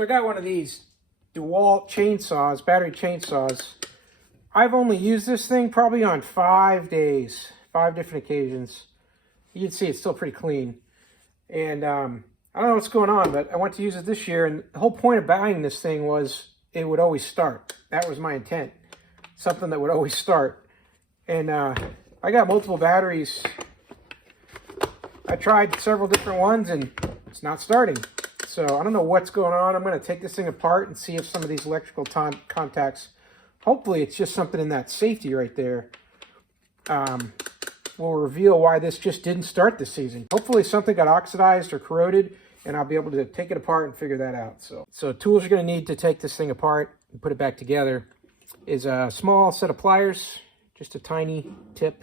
So I got one of these DeWalt chainsaws, battery chainsaws. I've only used this thing probably on 5 days, 5 different occasions. You can see it's still pretty clean. And I don't know what's going on, but I went to use it this year, and the whole point of buying this thing was it would always start. That was my intent. Something that would always start. And I got multiple batteries. I tried several different ones, and it's not starting. So I don't know what's going on. I'm going to take this thing apart and see if some of these electrical contacts, hopefully it's just something in that safety right there, will reveal why this just didn't start this season. Hopefully something got oxidized or corroded, and I'll be able to take it apart and figure that out. So tools you're going to need to take this thing apart and put it back together is a small set of pliers, just a tiny tip.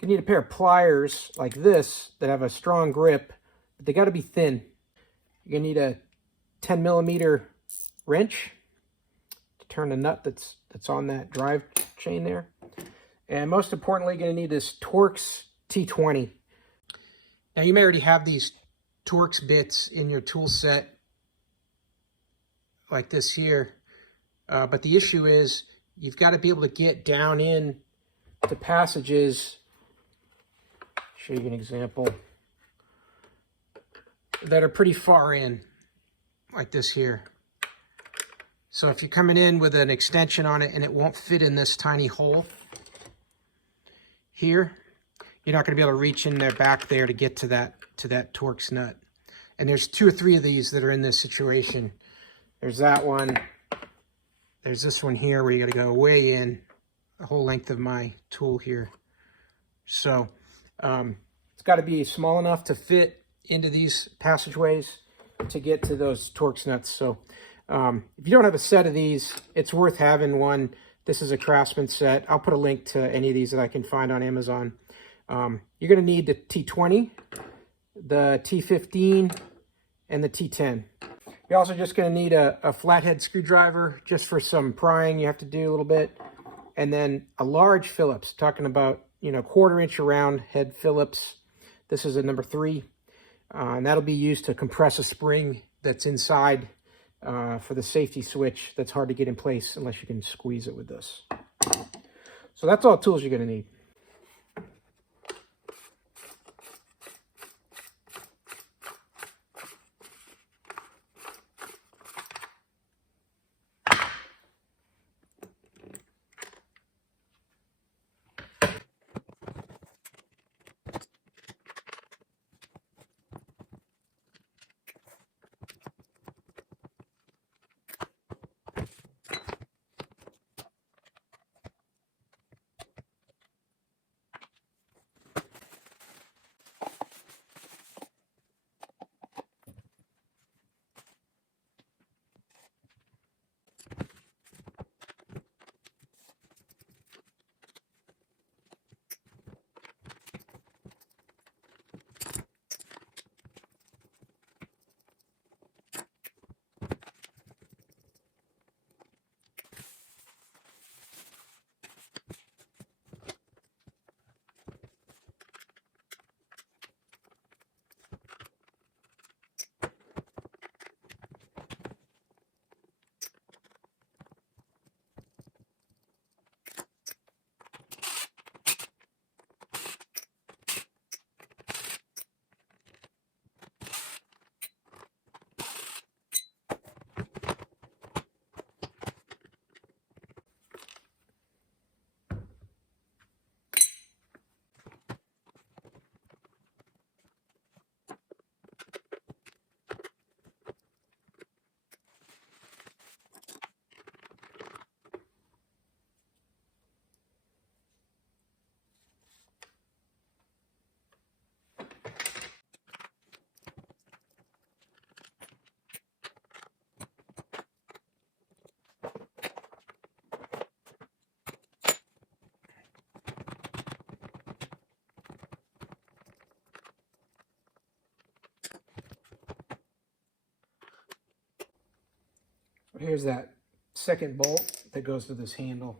You need a pair of pliers like this that have a strong grip, but they got to be thin. You're going to need a 10 millimeter wrench to turn the nut that's on that drive chain there. And most importantly, you're going to need this Torx T20. Now, you may already have these Torx bits in your tool set like this here. But the issue is you've got to be able to get down in to passages. Show you an example. That are pretty far in, like this here. So if you're coming in with an extension on it and it won't fit in this tiny hole here, you're not going to be able to reach in there back there to get to that Torx nut. And there's 2 or 3 of these that are in this situation. There's that one. There's this one here where you got to go way in the whole length of my tool here. So it's got to be small enough to fit into these passageways to get to those Torx nuts. So if you don't have a set of these, it's worth having one. This is a Craftsman set. I'll put a link to any of these that I can find on Amazon. You're going to need the T20, the T15, and the T10. You're also just going to need a flathead screwdriver just for some prying you have to do a little bit. And then a large Phillips, talking about, 1/4 inch around head Phillips. This is a number 3. And that'll be used to compress a spring that's inside for the safety switch that's hard to get in place unless you can squeeze it with this. So that's all tools you're going to need. Here's that second bolt that goes to this handle.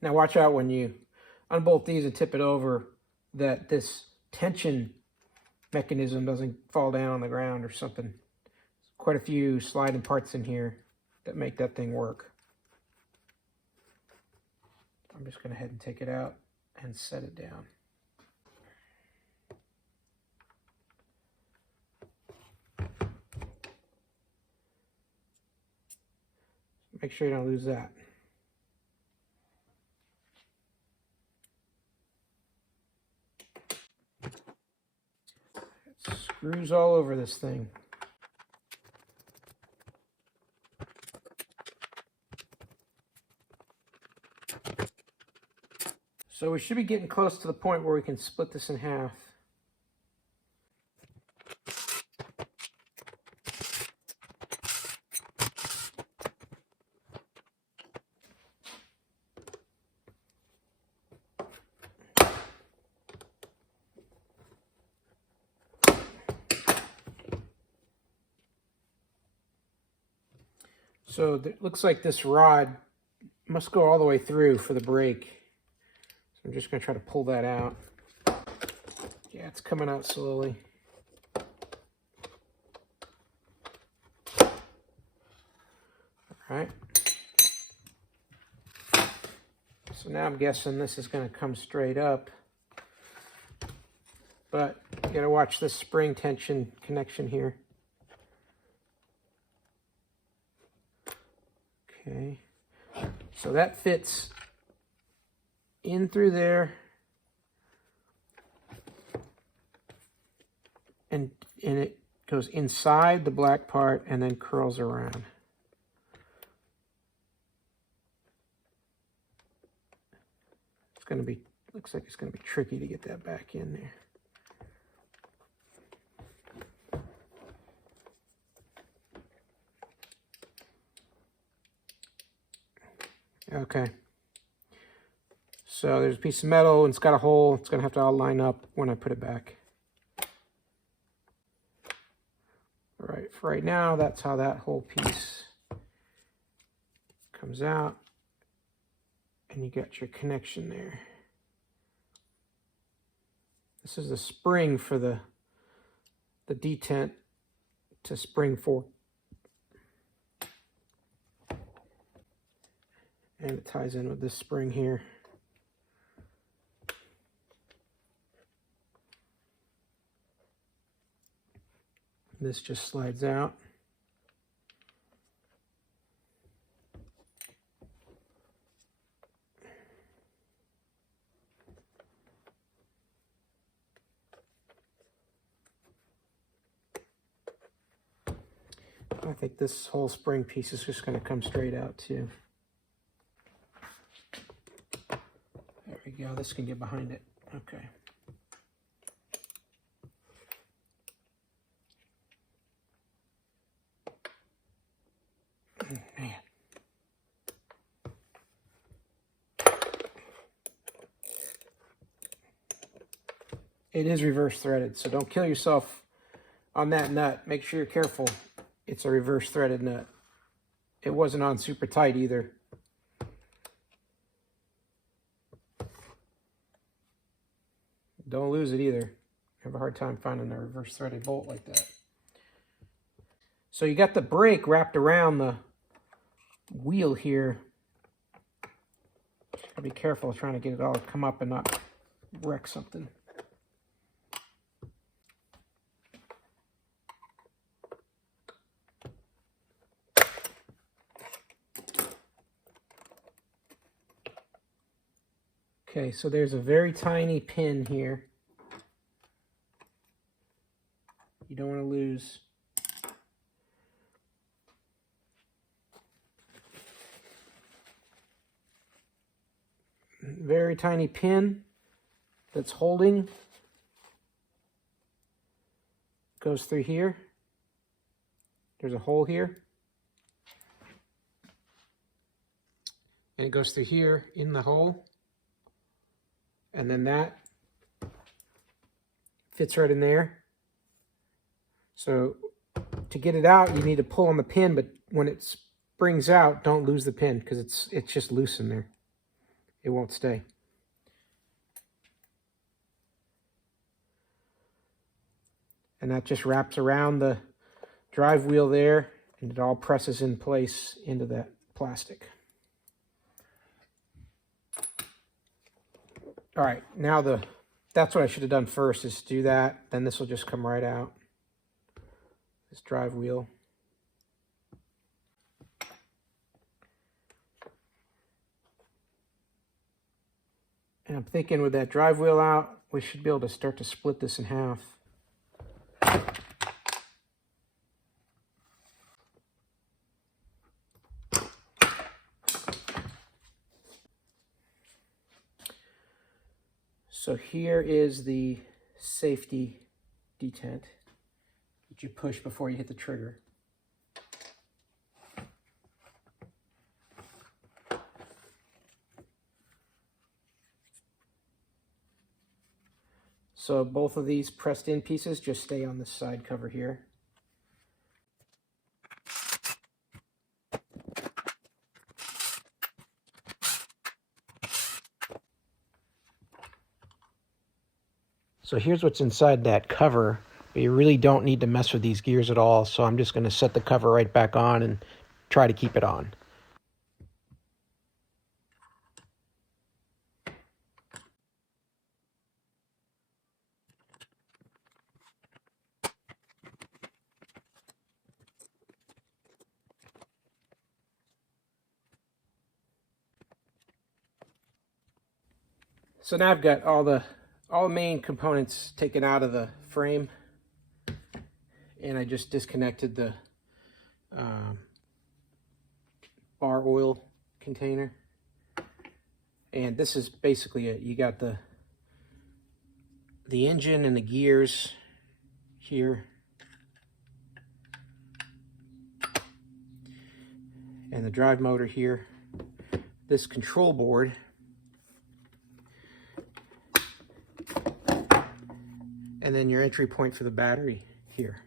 Now watch out when you unbolt these and tip it over that this tension mechanism doesn't fall down on the ground or something. Quite a few sliding parts in here that make that thing work. I'm just going to head and take it out and set it down. Make sure you don't lose that. Screws all over this thing. So we should be getting close to the point where we can split this in half. So it looks like this rod must go all the way through for the brake. So I'm just going to try to pull that out. Yeah, it's coming out slowly. All right. So now I'm guessing this is going to come straight up. But you got to watch this spring tension connection here. Okay, so that fits in through there, and it goes inside the black part and then curls around. It's going to be, looks like it's going to be tricky to get that back in there. Okay, so there's a piece of metal and it's got a hole. It's going to have to all line up when I put it back. All right, for right now, that's how that whole piece comes out. And you got your connection there. This is the spring for the detent to spring for. And it ties in with this spring here. This just slides out. I think this whole spring piece is just going to come straight out too. There we go. This can get behind it. Okay. Man. It is reverse threaded, so don't kill yourself on that nut. Make sure you're careful. It's a reverse threaded nut. It wasn't on super tight either. Don't lose it either. I have a hard time finding a reverse threaded bolt like that. So you got the brake wrapped around the wheel here. Gotta be careful trying to get it all to come up and not wreck something. Okay, so there's a very tiny pin here. You don't want to lose. Very tiny pin that's holding. Goes through here. There's a hole here. And it goes through here in the hole. And then that fits right in there. So to get it out, you need to pull on the pin, but when it springs out, don't lose the pin because it's just loose in there. it won't stay. And that just wraps around the drive wheel there, and it all presses in place into that plastic. All right, now that's what I should have done first, is do that. Then this will just come right out, this drive wheel. And I'm thinking with that drive wheel out, we should be able to start to split this in half. So here is the safety detent that you push before you hit the trigger. So both of these pressed in pieces just stay on this side cover here. So here's what's inside that cover, but you really don't need to mess with these gears at all. So I'm just going to set the cover right back on and try to keep it on. So now I've got all the main components taken out of the frame, and I just disconnected the bar oil container. And this is basically it. You got the engine and the gears here, and the drive motor here, this control board, and then your entry point for the battery here.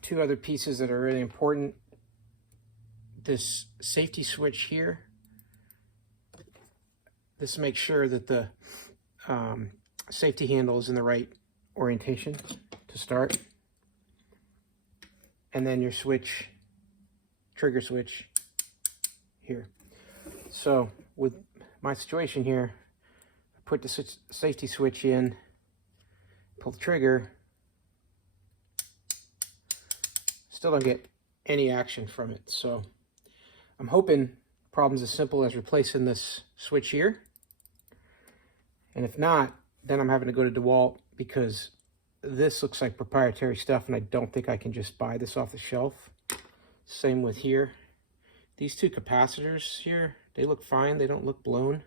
Two other pieces that are really important: this safety switch here. This makes sure that the safety handle is in the right orientation to start. And then your switch, trigger switch here. So with my situation here, I put the safety switch in, pull the trigger, still don't get any action from it. So I'm hoping the problem's as simple as replacing this switch here. And if not, then I'm having to go to DeWalt, because this looks like proprietary stuff and I don't think I can just buy this off the shelf. Same with here. These two capacitors here, they look fine. They don't look blown.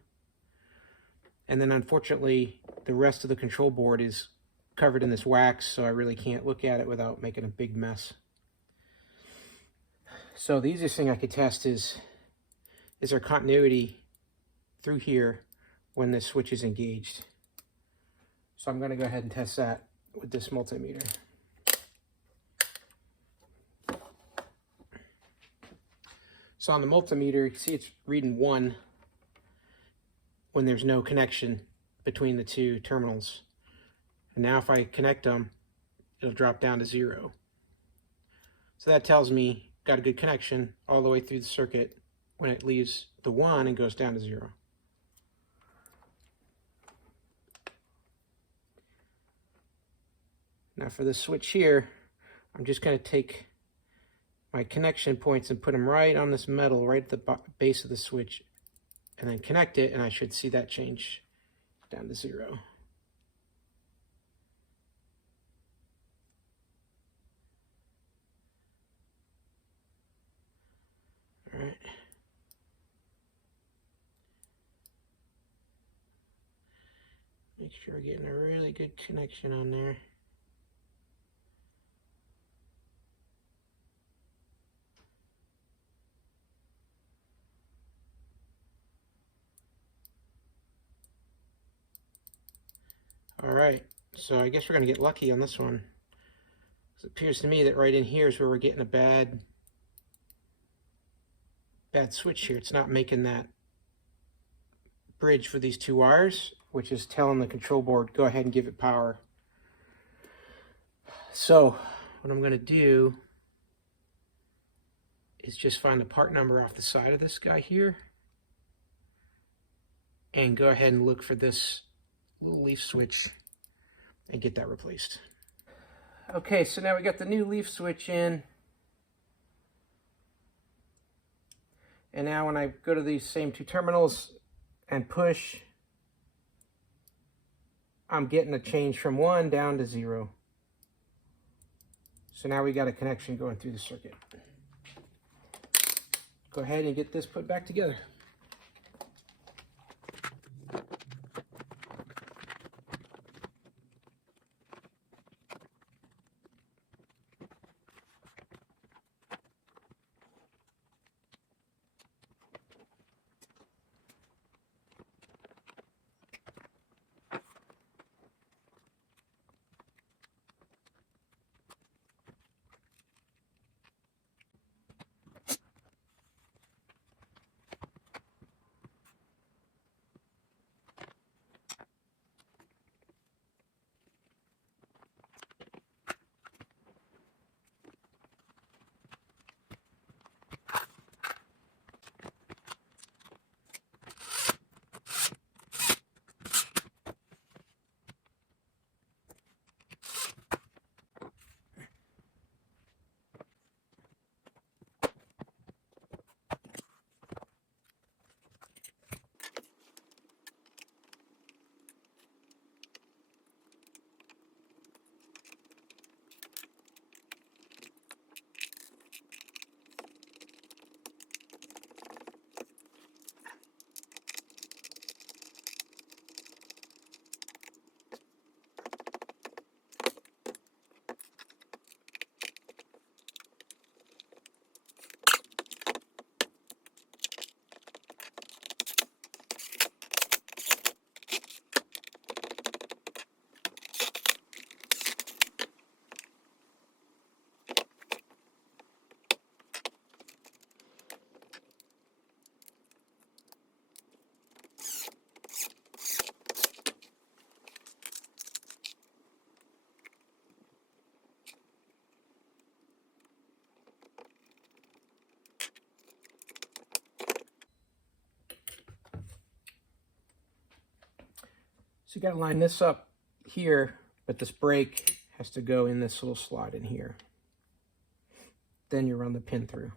And then unfortunately, the rest of the control board is covered in this wax, so I really can't look at it without making a big mess. So the easiest thing I could test is there continuity through here when this switch is engaged. So I'm going to go ahead and test that with this multimeter. So on the multimeter, you can see it's reading 1 when there's no connection between the two terminals. And now if I connect them, it'll drop down to 0. So that tells me got a good connection all the way through the circuit when it leaves the 1 and goes down to 0. Now for this switch here, I'm just going to take my connection points and put them right on this metal, right at the base of the switch, and then connect it, and I should see that change down to 0. All right. Make sure we're getting a really good connection on there. All right, so I guess we're going to get lucky on this one. It appears to me that right in here is where we're getting a bad bad switch here. It's not making that bridge for these two wires, which is telling the control board, go ahead and give it power. So what I'm going to do is just find the part number off the side of this guy here and go ahead and look for this little leaf switch and get that replaced. Okay, so now we got the new leaf switch in. And now when I go to these same two terminals and push, I'm getting a change from 1 down to 0. So now we got a connection going through the circuit. Go ahead and get this put back together. So you got to line this up here, but this brake has to go in this little slot in here. Then you run the pin through.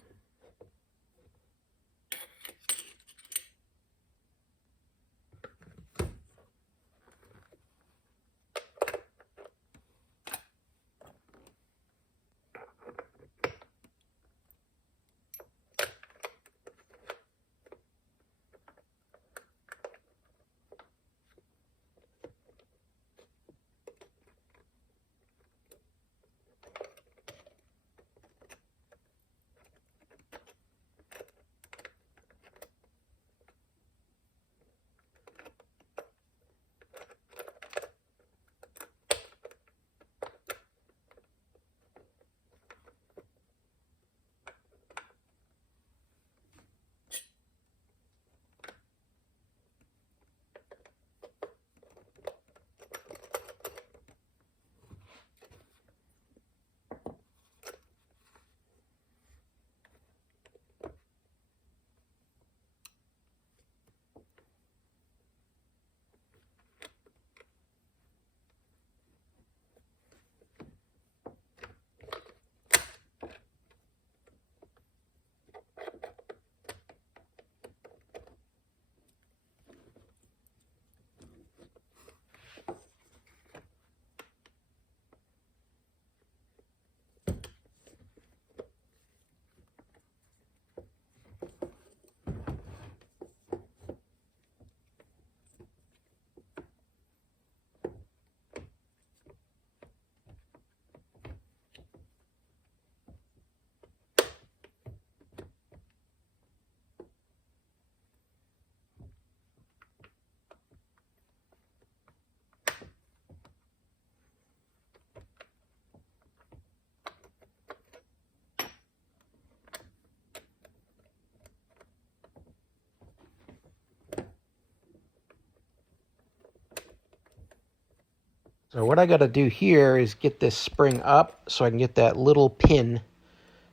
So what I got to do here is get this spring up so I can get that little pin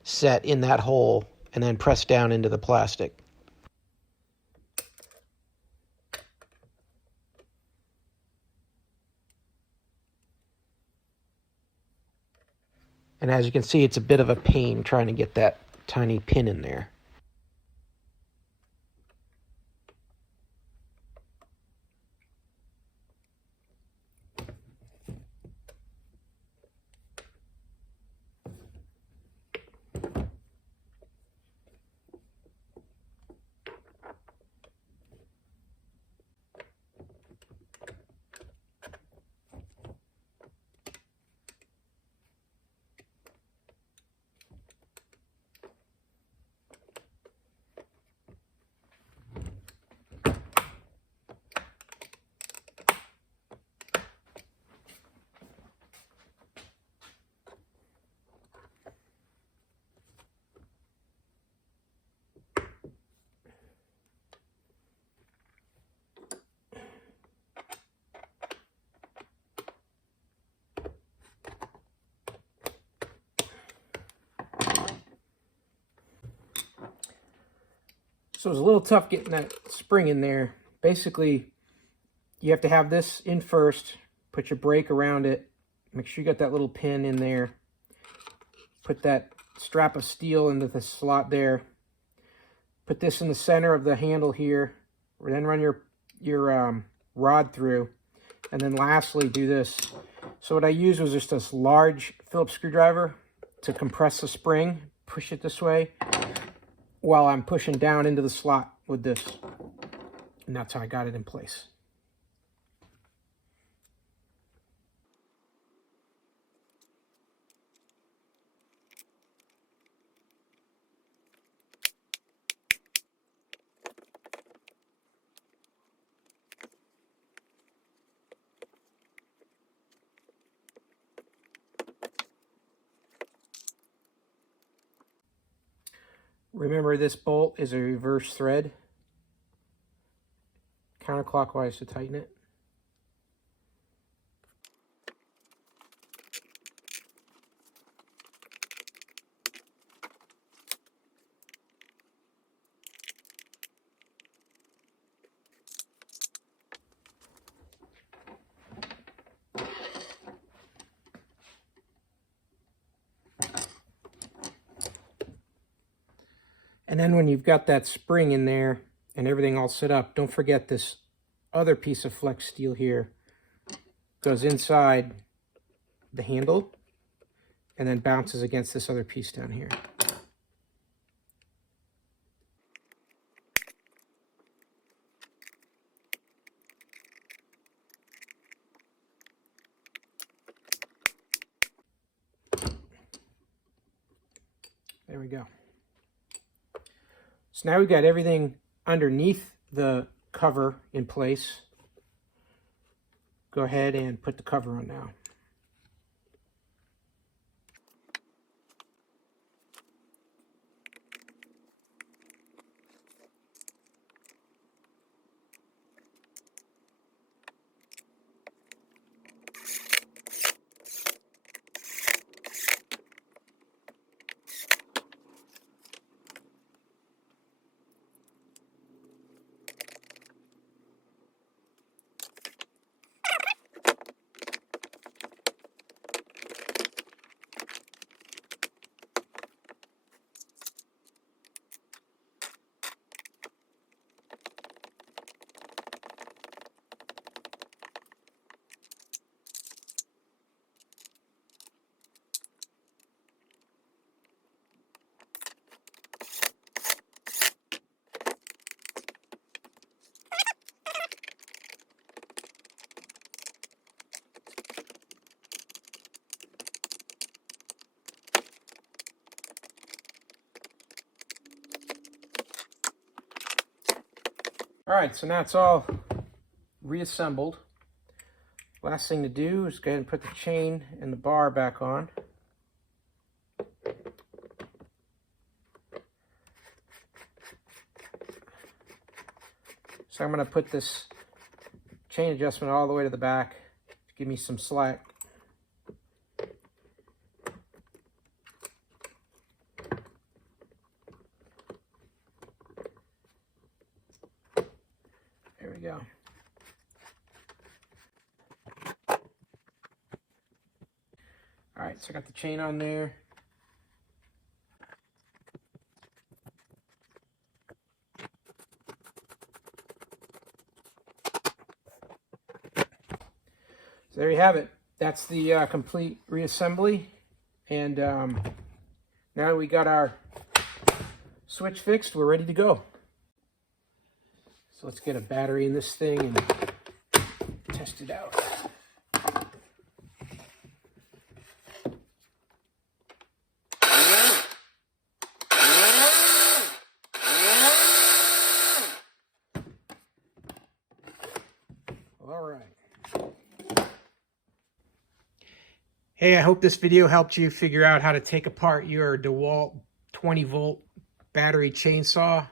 set in that hole and then press down into the plastic. And as you can see, it's a bit of a pain trying to get that tiny pin in there. So it was a little tough getting that spring in there. Basically, you have to have this in first, put your brake around it, make sure you got that little pin in there, put that strap of steel into the slot there, put this in the center of the handle here, then run your rod through, and then lastly do this. So what I used was just this large Phillips screwdriver to compress the spring, push it this way, while I'm pushing down into the slot with this. And that's how I got it in place. Remember, this bolt is a reverse thread. Counterclockwise to tighten it. And then when you've got that spring in there and everything all set up, don't forget this other piece of flex steel here goes inside the handle and then bounces against this other piece down here. There we go. So now we've got everything underneath the cover in place. Go ahead and put the cover on now. All right, so now it's all reassembled. Last thing to do is go ahead and put the chain and the bar back on. So I'm going to put this chain adjustment all the way to the back to give me some slack. There we go. All right, so I got the chain on there. So there you have it. That's the complete reassembly. And now we got our switch fixed, we're ready to go. So let's get a battery in this thing and test it out. All right. Hey, I hope this video helped you figure out how to take apart your DeWalt 20-volt battery chainsaw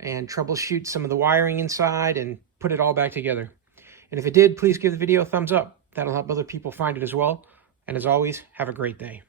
and troubleshoot some of the wiring inside and put it all back together. And if it did, please give the video a thumbs up. That'll help other people find it as well. And as always, have a great day.